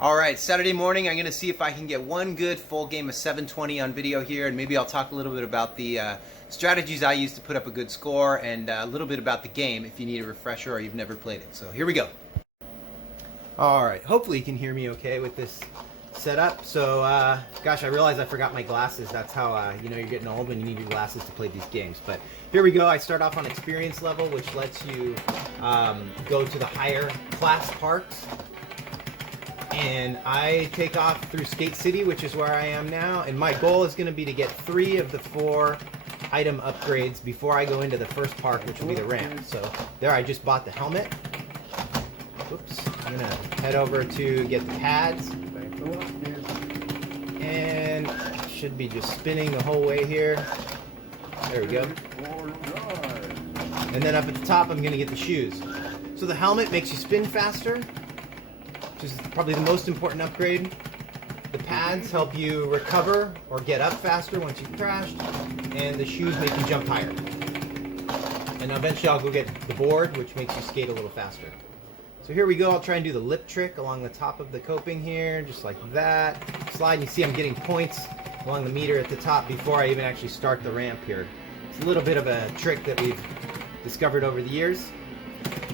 All right, Saturday morning, I'm going to see if I can get one good full game of 720 on video here, and maybe I'll talk a little bit about the strategies I use to put up a good score, and a little bit about the game if you need a refresher or you've never played it. So here we go. All right, hopefully you can hear me okay with this setup. So, gosh, I realized I forgot my glasses. That's how, you know, you're getting old when you need your glasses to play these games. But here we go. I start off on experience level, which lets you go to the higher class parks. And I take off through Skate City, which is where I am now. And my goal is going to be to get 3 of the 4 item upgrades before I go into the first park, which will be the ramp. So there, I just bought the helmet. Oops. I'm going to head over to get the pads. And should be just spinning the whole way here. There we go. And then up at the top, I'm going to get the shoes. So the helmet makes you spin faster, which is probably the most important upgrade. The pads help you recover or get up faster once you've crashed, and the shoes make you jump higher. And eventually I'll go get the board, which makes you skate a little faster. So here we go. I'll try and do the lip trick along the top of the coping here, just like that. Slide, and you see I'm getting points along the meter at the top before I even actually start the ramp here. It's a little bit of a trick that we've discovered over the years.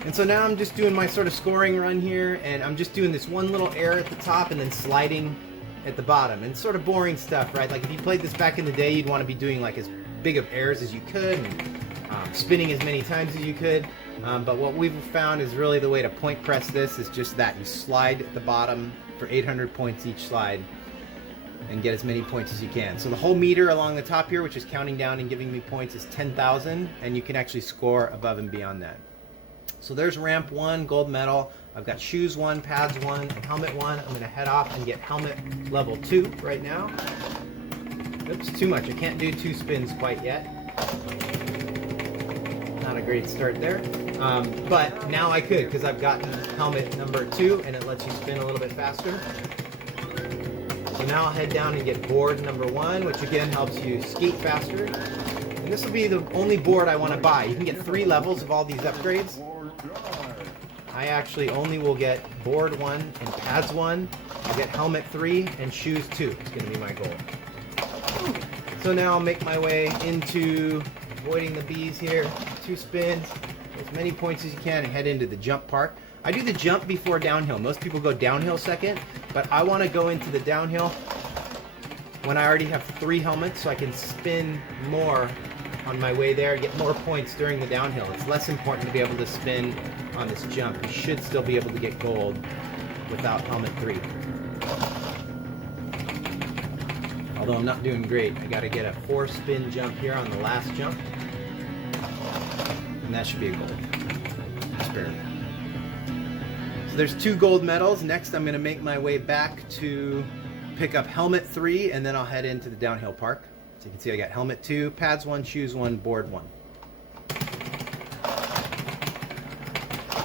And so now I'm just doing my sort of scoring run here, and I'm just doing this one little air at the top and then sliding at the bottom. And sort of boring stuff, right? Like if you played this back in the day, you'd want to be doing like as big of airs as you could, and spinning as many times as you could. But what we've found is really the way to point press this is just that. You slide at the bottom for 800 points each slide and get as many points as you can. So the whole meter along the top here, which is counting down and giving me points, is 10,000, and you can actually score above and beyond that. So there's ramp 1, gold medal. I've got shoes 1, pads 1, and helmet 1. I'm going to head off and get helmet level 2 right now. Oops, too much. I can't do 2 spins quite yet. Not a great start there. But now I could, because I've gotten helmet number 2, and it lets you spin a little bit faster. So now I'll head down and get board number 1, which again helps you skate faster. And this will be the only board I want to buy. You can get 3 levels of all these upgrades. I actually only will get board 1 and pads 1. I'll get helmet 3 and shoes 2. It's going to be my goal. So now I'll make my way into avoiding the bees here. 2 spins, as many points as you can, and head into the jump park. I do the jump before downhill. Most people go downhill second, but I want to go into the downhill when I already have 3 helmets, so I can spin more on my way there, get more points during the downhill. It's less important to be able to spin on this jump. You should still be able to get gold without helmet 3. Although I'm not doing great. I got to get a 4-spin jump here on the last jump, and that should be a gold. Just barely. So there's 2 gold medals. Next I'm going to make my way back to pick up helmet 3, and then I'll head into the downhill park. So you can see I got helmet 2, pads 1, shoes 1, board 1.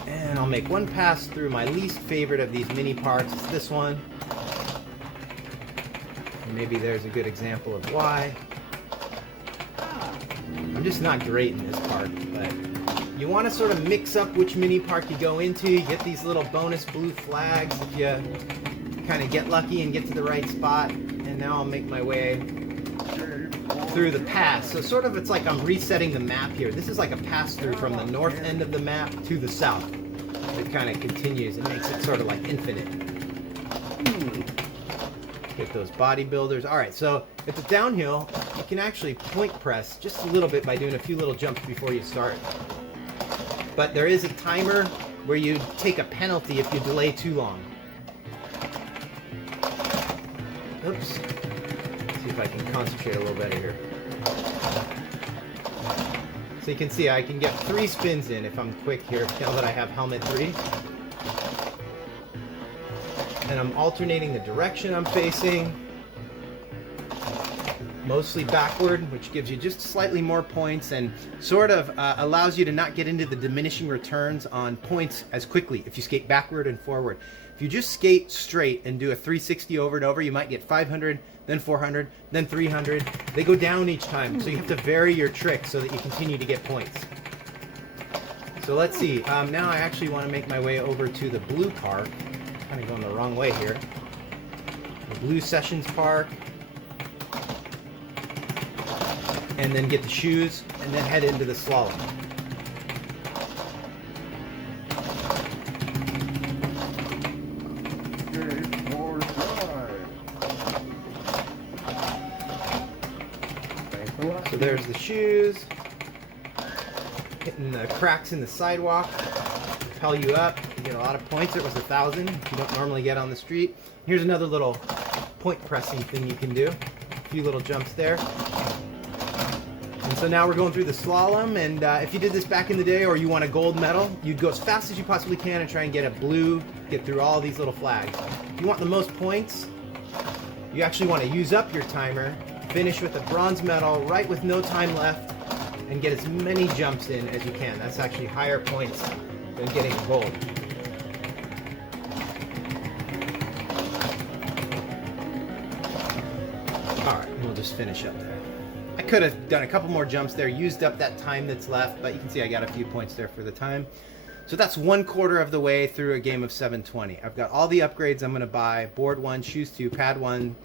And I'll make one pass through my least favorite of these mini parks. It's this one. And maybe there's a good example of why. I'm just not great in this park, but you want to sort of mix up which mini park you go into. You get these little bonus blue flags if you kind of get lucky and get to the right spot. And now I'll make my way through the pass. So sort of it's like I'm resetting the map here. This is like a pass through from the north end of the map to the south. It kind of continues. It makes it sort of like infinite. Get those bodybuilders. All right, so at the downhill, you can actually point press just a little bit by doing a few little jumps before you start. But there is a timer where you take a penalty if you delay too long. Oops. See if I can concentrate a little better here. So you can see I can get 3 spins in if I'm quick here, now that I have helmet 3. And I'm alternating the direction I'm facing. Mostly backward, which gives you just slightly more points and sort of allows you to not get into the diminishing returns on points as quickly if you skate backward and forward. If you just skate straight and do a 360 over and over, you might get 500, then 400, then 300. They go down each time, so you have to vary your trick so that you continue to get points. So let's see. Now I actually want to make my way over to the blue park. kind of going the wrong way here. The Blue Sessions Park. And then get the shoes, and then head into the slalom. So there's the shoes, hitting the cracks in the sidewalk, propel you up. You get a lot of points. It was 1,000, you don't normally get on the street. Here's another little point pressing thing you can do. A few little jumps there. And so now we're going through the slalom, and if you did this back in the day or you want a gold medal, you'd go as fast as you possibly can and try and get a blue, get through all these little flags. If you want the most points, you actually want to use up your timer, finish with a bronze medal right with no time left, and get as many jumps in as you can. That's actually higher points than getting gold. Alright, we'll just finish up there. I could have done a couple more jumps there, used up that time that's left, but you can see I got a few points there for the time. So that's 1/4 of the way through a game of 720. I've got all the upgrades I'm going to buy: board 1, shoes 2, pad 1,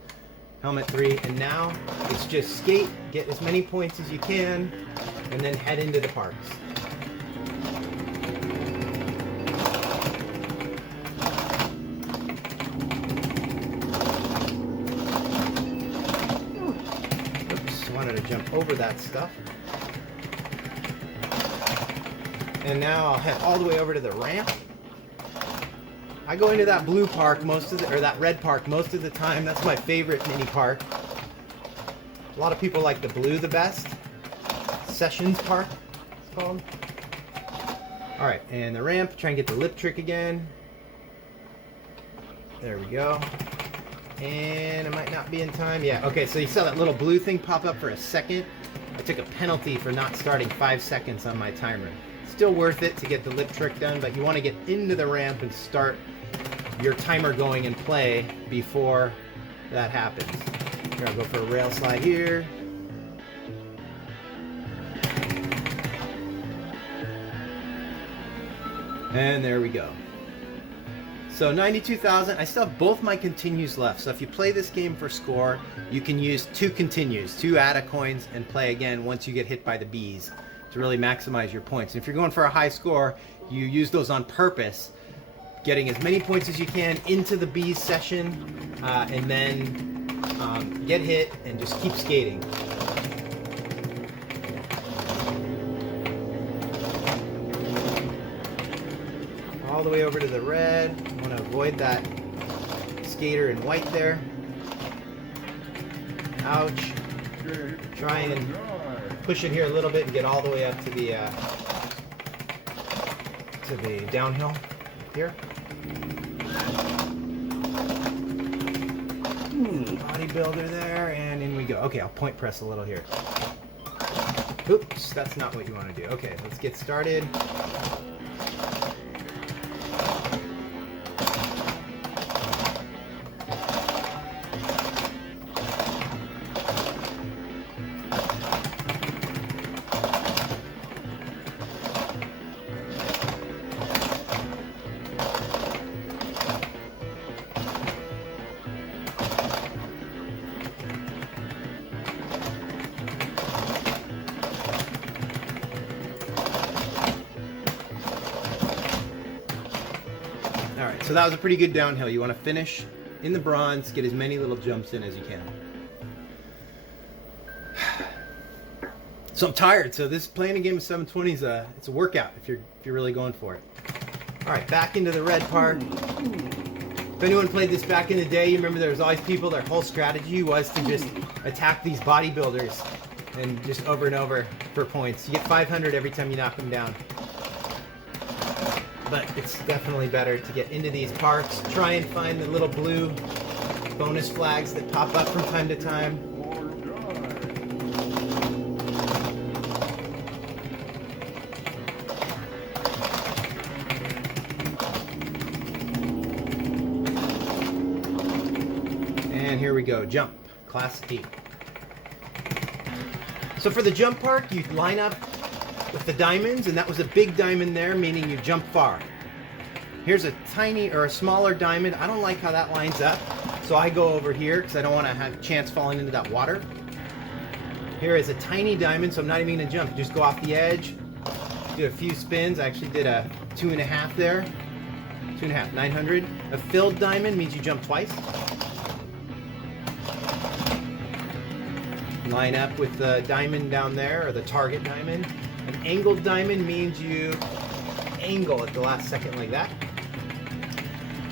helmet 3, and now it's just skate, get as many points as you can, and then head into the parks. Oops, wanted to jump over that stuff. And now I'll head all the way over to the ramp. I go into that blue park or that red park most of the time. That's my favorite mini park. A lot of people like the blue the best. Sessions Park, it's called. All right, and the ramp, try and get the lip trick again. There we go. And it might not be in time. Yeah, okay, so you saw that little blue thing pop up for a second. I took a penalty for not starting 5 seconds on my timer. Still worth it to get the lip trick done, but you want to get into the ramp and start your timer going in play before that happens. Here, I'll go for a rail slide here. And there we go. So 92,000. I still have both my continues left. So if you play this game for score, you can use 2 continues, 2 ATA coins, and play again once you get hit by the bees to really maximize your points. And if you're going for a high score, you use those on purpose, getting as many points as you can into the bees session, and then get hit and just keep skating. All the way over to the red. I want to avoid that skater in white there. Ouch. Try and push it here a little bit and get all the way up to the downhill here. Bodybuilder there, and in we go. Okay, I'll point press a little here. Oops, that's not what you want to do. Okay, let's get started. Alright, so that was a pretty good downhill. You want to finish in the bronze, get as many little jumps in as you can. So I'm tired, so this playing a game of 720 is it's a workout if you're really going for it. Alright, back into the red part. If anyone played this back in the day, you remember there was always people, their whole strategy was to just attack these bodybuilders and just over and over for points. You get 500 every time you knock them down. But it's definitely better to get into these parks. Try and find the little blue bonus flags that pop up from time to time. And here we go, jump, class 8. So for the jump park, you line up with the diamonds, and that was a big diamond there, meaning you jump far. Here's a tiny or a smaller diamond. I don't like how that lines up, so I go over here because I don't want to have a chance falling into that water. Here is a tiny diamond, so I'm not even going to jump. Just go off the edge, do a few spins. I actually did a 2.5 there. 2.5, 900. A filled diamond means you jump twice. Line up with the diamond down there, or the target diamond. An angled diamond means you angle at the last second like that.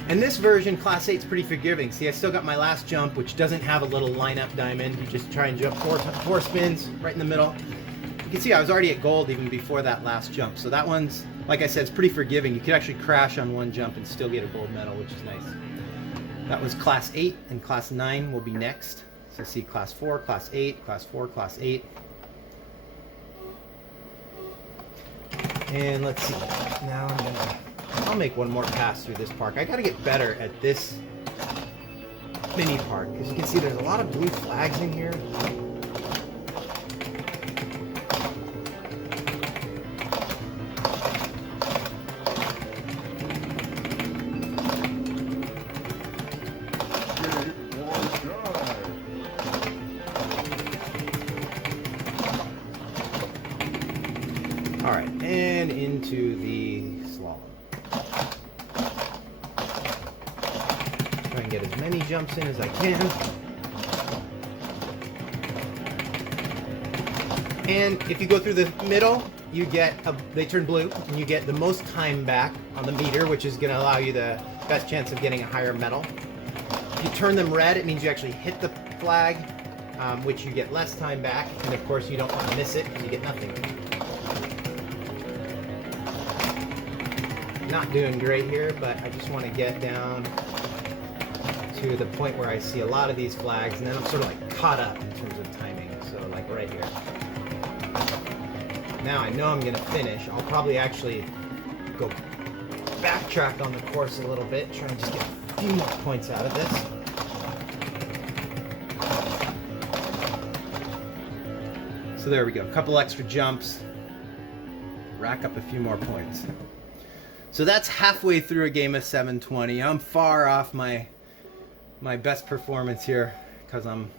And this version, Class 8, is pretty forgiving. See, I still got my last jump, which doesn't have a little line-up diamond. You just try and jump four spins right in the middle. You can see I was already at gold even before that last jump. So that one's, like I said, it's pretty forgiving. You could actually crash on one jump and still get a gold medal, which is nice. That was Class 8, and Class 9 will be next. So see Class 4, Class 8, Class 4, Class 8. And let's see. Now I'll make one more pass through this park. I gotta get better at this mini park, because you can see there's a lot of blue flags in here. All right, and into the slalom. Try and get as many jumps in as I can. And if you go through the middle, you get they turn blue, and you get the most time back on the meter, which is going to allow you the best chance of getting a higher medal. If you turn them red, it means you actually hit the flag, which you get less time back, and of course you don't want to miss it because you get nothing. Not doing great here, but I just want to get down to the point where I see a lot of these flags, and then I'm sort of like caught up in terms of timing. So like right here. Now I know I'm going to finish. I'll probably actually go backtrack on the course a little bit, try and just get a few more points out of this. So there we go. A couple extra jumps. Rack up a few more points. So that's halfway through a game of 720. I'm far off my best performance here because I'm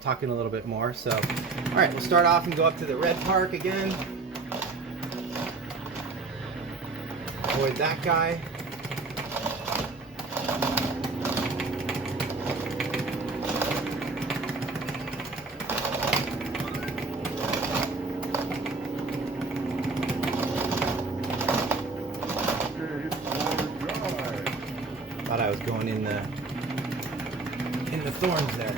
talking a little bit more. So, all right, we'll start off and go up to the red park again. Avoid that guy. Thought I was going in the thorns there.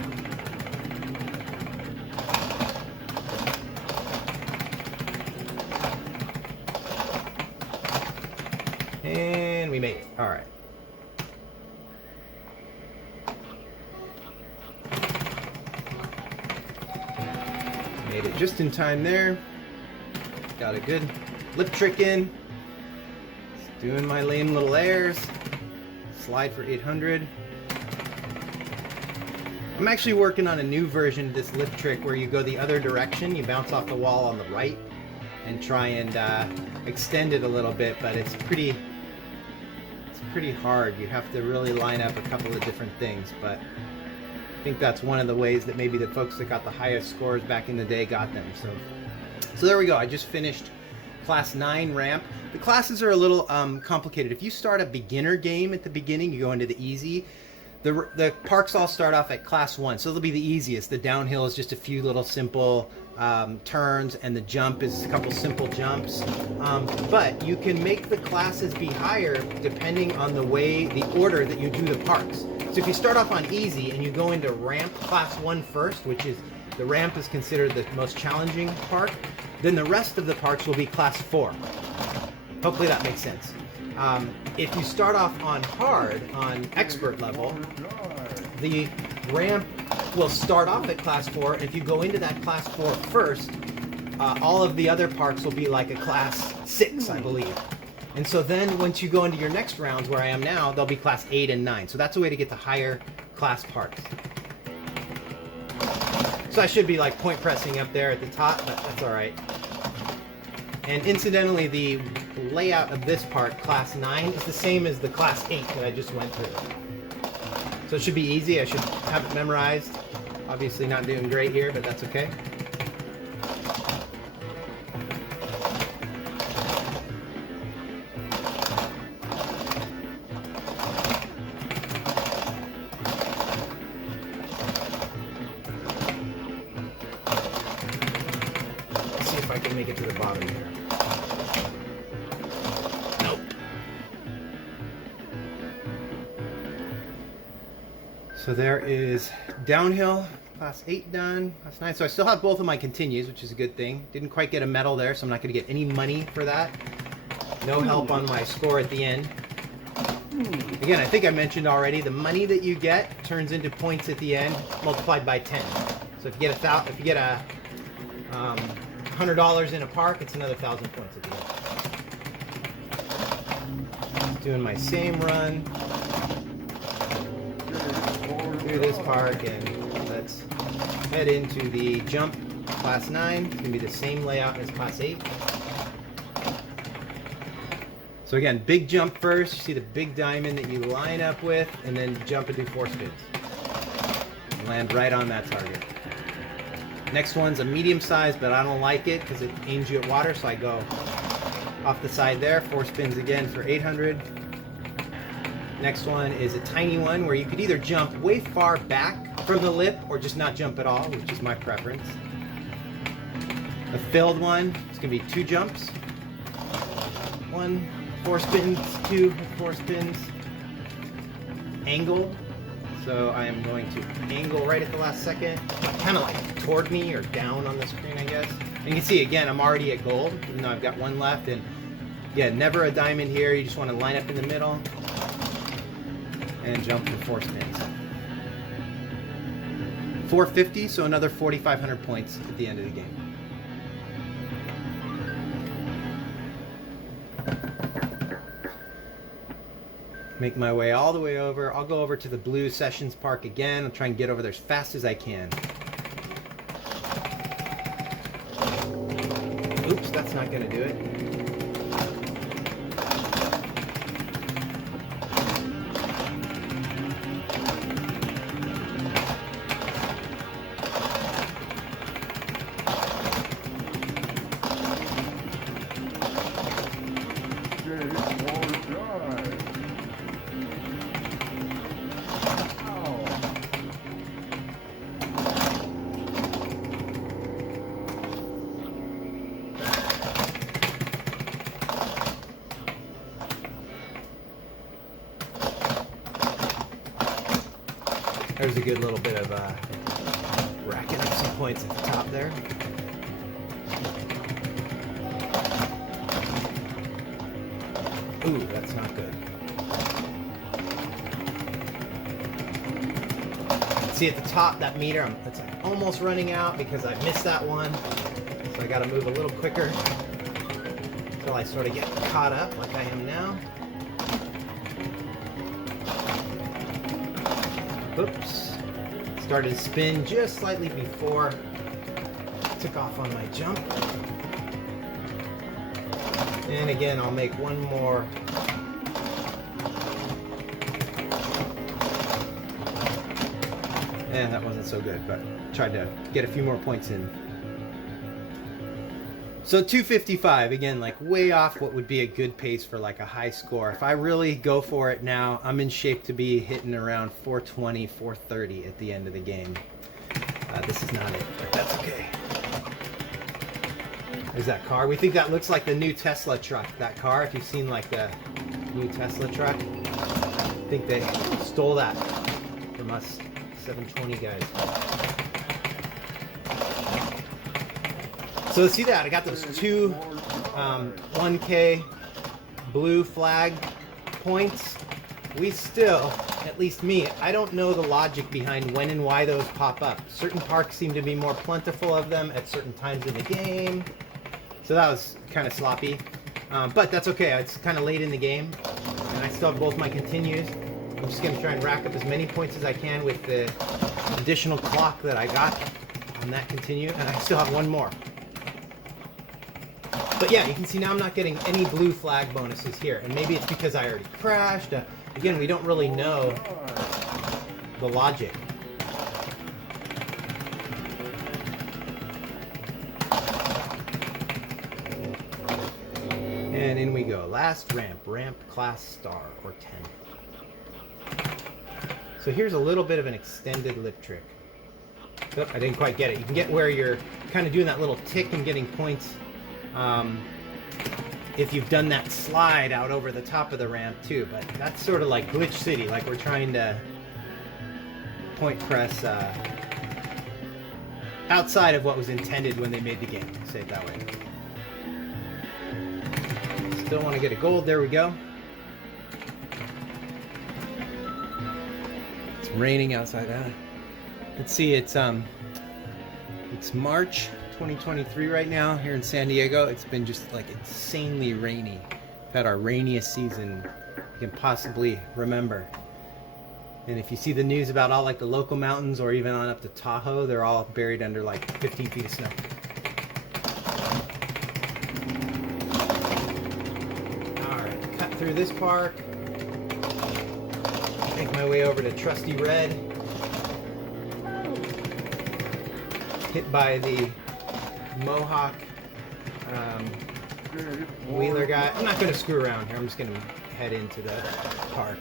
And we made it. All right. Made it just in time there. Got a good lip trick in. Just doing my lame little airs. Slide for 800. I'm actually working on a new version of this lip trick where you go the other direction. You bounce off the wall on the right and try and extend it a little bit, but it's pretty hard. You have to really line up a couple of different things, but I think that's one of the ways that maybe the folks that got the highest scores back in the day got them. So there we go. I just finished Class 9 ramp. The classes are a little complicated. If you start a beginner game at the beginning, you go into the easy. The parks all start off at Class 1, so it'll be the easiest. The downhill is just a few little simple turns, and the jump is a couple simple jumps. But you can make the classes be higher depending on the order that you do the parks. So if you start off on easy and you go into ramp Class 1 first, which is the ramp is considered the most challenging park, then the rest of the parks will be Class 4. Hopefully that makes sense. If you start off on hard, on expert level, the ramp will start off at Class 4. If you go into that Class 4 first, all of the other parks will be like a Class 6, I believe. And so then once you go into your next rounds, where I am now, they'll be Class 8 and 9. So that's a way to get to higher class parks. So I should be like point pressing up there at the top, but that's all right. And incidentally, the layout of this part, Class 9, is the same as the Class 8 that I just went through. So it should be easy. I should have it memorized. Obviously not doing great here, but that's okay. Let's see if I can make it to the bottom here. Nope. So there is downhill, Class 8 done, Class 9. So I still have both of my continues, which is a good thing. Didn't quite get a medal there, so I'm not going to get any money for that. No help on my score at the end. Again, I think I mentioned already, the money that you get turns into points at the end, multiplied by 10. So if you get $100 in a park, it's another 1,000 points at the end. Just doing my same run through this park, and let's head into the jump Class 9. It's going to be the same layout as Class 8. So again, big jump first. You see the big diamond that you line up with, and then jump and do 4 spins. Land right on that target. Next one's a medium size, but I don't like it because it aims you at water, so I go off the side there. 4 spins again for 800. Next one is a tiny one where you could either jump way far back from the lip or just not jump at all, which is my preference. A filled one, it's going to be 2 jumps. 1, 4 spins, 2, 4 spins. Angle. So I am going to angle right at the last second, kind of like toward me or down on the screen, I guess. And you can see again, I'm already at gold, even though I've got 1 left. And yeah, never a diamond here. You just want to line up in the middle and jump for 4 spins. 450, so another 4,500 points at the end of the game. Make my way all the way over. I'll go over to the Blue Sessions Park again. I'll try and get over there as fast as I can. Oops, that's not going to do it. There's a good little bit of racking up some points at the top there. Ooh, that's not good. See at the top, that meter, it's almost running out because I missed that one. So I got to move a little quicker until I sort of get caught up like I am now. Oops. Started to spin just slightly before I took off on my jump. And again, I'll make one more. And that wasn't so good, but tried to get a few more points in. So 255, again, like way off what would be a good pace for like a high score. If I really go for it now, I'm in shape to be hitting around 420, 430 at the end of the game. This is not it, but that's okay. There's that car. We think that looks like the new Tesla truck, that car. If you've seen like the new Tesla truck, I think they stole that from us 720 guys. So see that, I got those 2 1K blue flag points. We still, at least me, I don't know the logic behind when and why those pop up. Certain parks seem to be more plentiful of them at certain times in the game. So that was kind of sloppy. But that's okay, it's kind of late in the game. And I still have both my continues. I'm just going to try and rack up as many points as I can with the additional clock that I got on that continue. And I still have one more. But yeah, you can see now I'm not getting any blue flag bonuses here. And maybe it's because I already crashed. Again, we don't really know the logic. And in we go. Last ramp. Ramp class star or 10. So here's a little bit of an extended lip trick. Oh, I didn't quite get it. You can get where you're kind of doing that little tick and getting points if you've done that slide out over the top of the ramp too. But that's sort of like Glitch City, like we're trying to point press outside of what was intended when they made the game, say it that way. Still want to get a gold. There we go. It's raining outside. Let's see. It's March 2023 right now here in San Diego. It's been just like insanely rainy. We've had our rainiest season you can possibly remember. And if you see the news about all like the local mountains or even on up to Tahoe, they're all buried under like 15 feet of snow. Alright, cut through this park. Make my way over to Trusty Red. Hit by the Mohawk wheeler guy. I'm not going to screw around here. I'm just going to head into the park.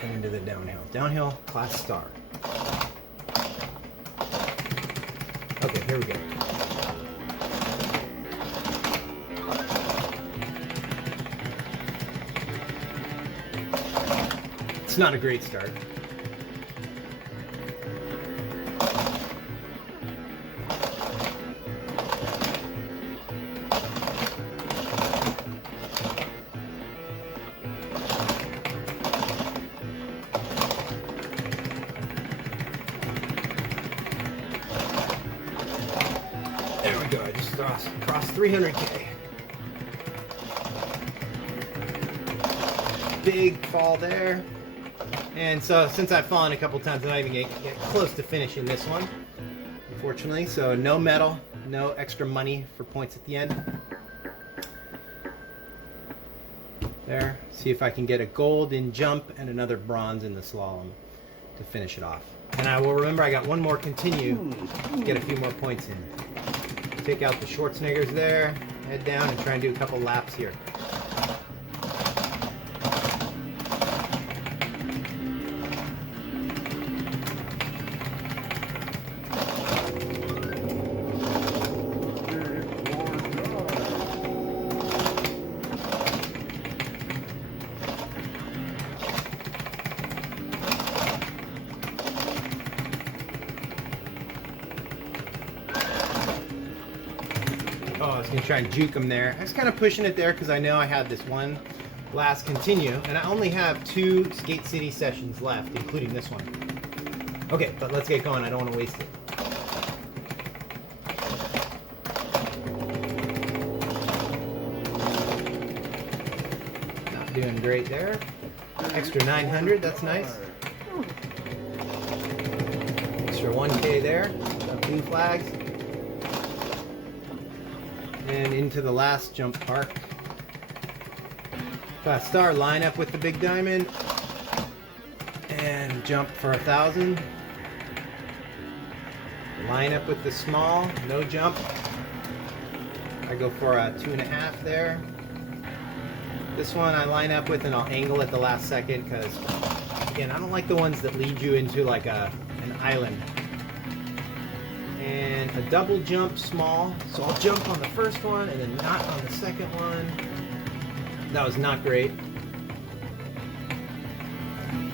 Head into the downhill. Downhill, class star. Okay, here we go. It's not a great start. There we go, I just crossed 300K. Big fall there. And so since I've fallen a couple times, I'm not even get close to finishing this one, unfortunately. So no medal, no extra money for points at the end. There, see if I can get a gold in jump and another bronze in the slalom to finish it off. And I will remember I got one more continue to get a few more points in. Take out the Schwarzeneggers there, head down and try and do a couple laps here. Oh, I was going to try and juke him there. I was kind of pushing it there because I know I had this one last continue, and I only have 2 Skate City sessions left, including this one. Okay, but let's get going. I don't want to waste it. Not doing great there. Extra 900, that's nice. Extra 1K there. Got blue flags. And into the last jump park. Class star, line up with the big diamond. And jump for 1,000. Line up with the small, no jump. I go for a 2.5 there. This one I line up with and I'll angle at the last second because, again, I don't like the ones that lead you into like an island. And a double jump small, so I'll jump on the first one and then not on the second one. That was not great.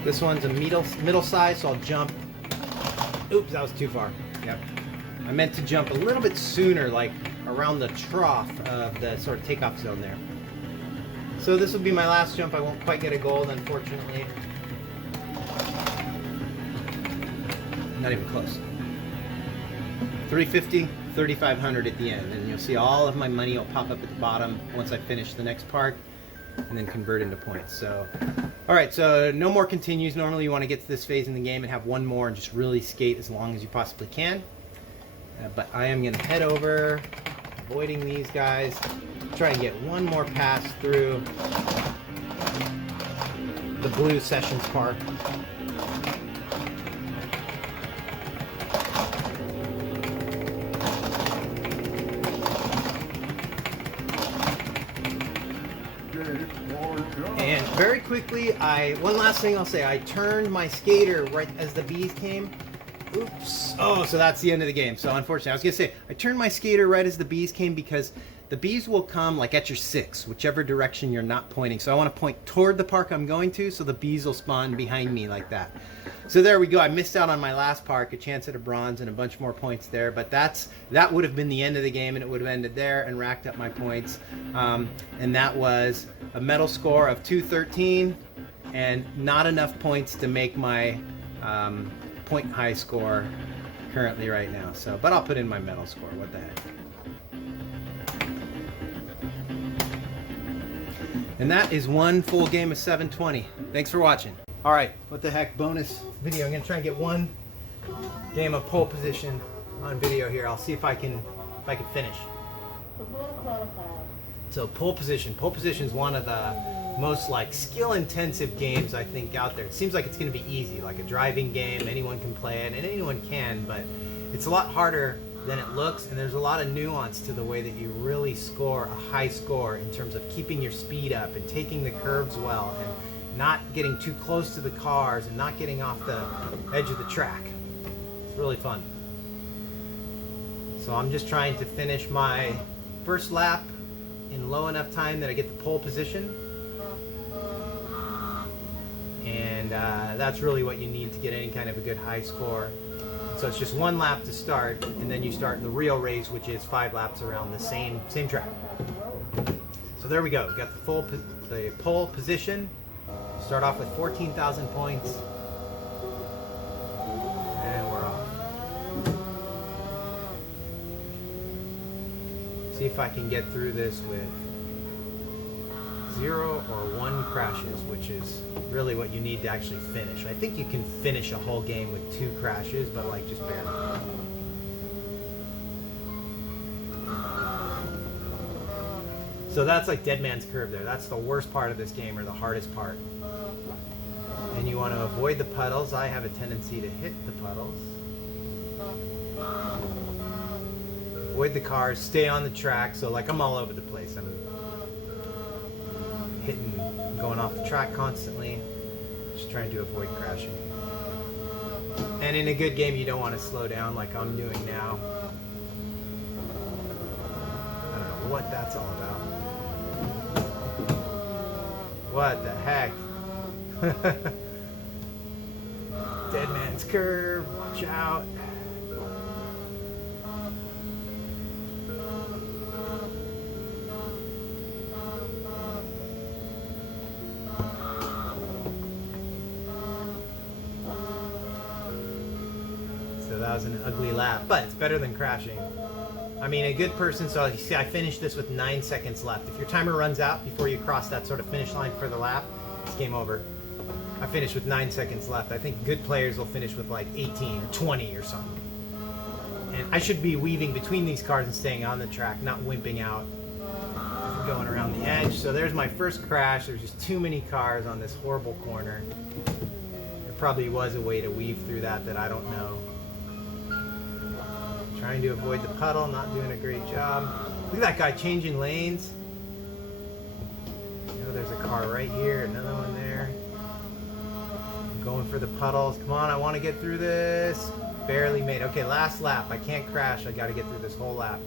This one's a middle size, so I'll jump. Oops, that was too far. Yep. I meant to jump a little bit sooner, like around the trough of the sort of takeoff zone there. So this will be my last jump. I won't quite get a gold, unfortunately. Not even close. 350, 3,500 at the end, and you'll see all of my money will pop up at the bottom once I finish the next park and then convert into points. So, alright, so no more continues. Normally you want to get to this phase in the game and have one more and just really skate as long as you possibly can. But I am going to head over, avoiding these guys, try and get one more pass through the blue Sessions Park. And very quickly, one last thing I'll say, I turned my skater right as the bees came. Oops. Oh, so that's the end of the game. So unfortunately, I was going to say, I turned my skater right as the bees came because the bees will come like at your 6, whichever direction you're not pointing. So I want to point toward the park I'm going to, so the bees will spawn behind me like that. So there we go. I missed out on my last park, a chance at a bronze and a bunch more points there. But that would have been the end of the game, and it would have ended there and racked up my points. And that was a medal score of 213 and not enough points to make my point high score currently right now. So, but I'll put in my medal score. What the heck. And that is one full game of 720. Thanks for watching. All right, what the heck, bonus video. I'm gonna try and get one game of pole position on video here. I'll see if I can finish. So pole position is one of the most like skill intensive games I think out there. It seems like it's gonna be easy, like a driving game, anyone can play it, and anyone can, but it's a lot harder than it looks, and there's a lot of nuance to the way that you really score a high score in terms of keeping your speed up and taking the curves well and not getting too close to the cars and not getting off the edge of the track. It's really fun. So I'm just trying to finish my first lap in low enough time that I get the pole position, and that's really what you need to get any kind of a good high score. So it's just one lap to start, and then you start the real race, which is 5 laps around the same track. So there we go. We've got the pole position. Start off with 14,000 points, and we're off. See if I can get through this with 0 or 1 crashes, which is really what you need to actually finish. I think you can finish a whole game with 2 crashes, but like just barely. So that's like Dead Man's Curve there. That's the worst part of this game, or the hardest part. And you want to avoid the puddles. I have a tendency to hit the puddles. Avoid the cars, stay on the track. So like I'm all over the place. I'm hitting, going off the track constantly, just trying to avoid crashing. And in a good game, you don't want to slow down like I'm doing now. I don't know what that's all about. What the heck? Dead Man's Curve, watch out. So that was an ugly lap, but it's better than crashing. I mean, a good person, so you see I finished this with 9 seconds left. If your timer runs out before you cross that sort of finish line for the lap, it's game over. I finished with 9 seconds left. I think good players will finish with like 18 or 20 or something. And I should be weaving between these cars and staying on the track, not wimping out, going around the edge. So there's my first crash. There's just too many cars on this horrible corner. There probably was a way to weave through that I don't know. Trying to avoid the puddle, not doing a great job. Look at that guy changing lanes. You know, there's a car right here, another one there. I'm going for the puddles. Come on, I want to get through this. Barely made. Okay, last lap. I can't crash. I got to get through this whole lap.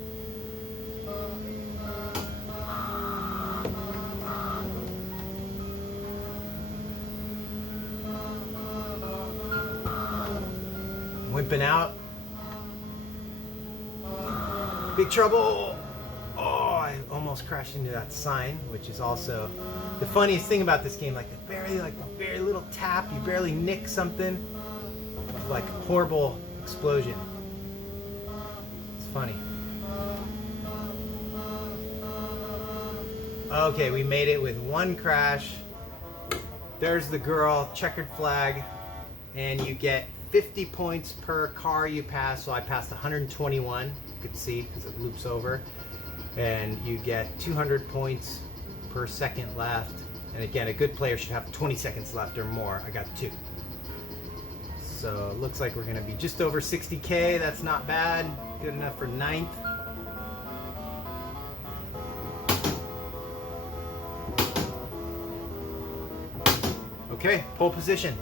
Wimping out. Big trouble! Oh, I almost crashed into that sign, which is also the funniest thing about this game. Like the very little tap, you barely nick something. It's like a horrible explosion. It's funny. Okay, we made it with 1 crash. There's the girl, checkered flag, and you get 50 points per car you pass. So I passed 121. You could see because it loops over. And you get 200 points per second left. And again, a good player should have 20 seconds left or more. I got 2. So it looks like we're going to be just over 60K. That's not bad. Good enough for 9th. Okay, pole position.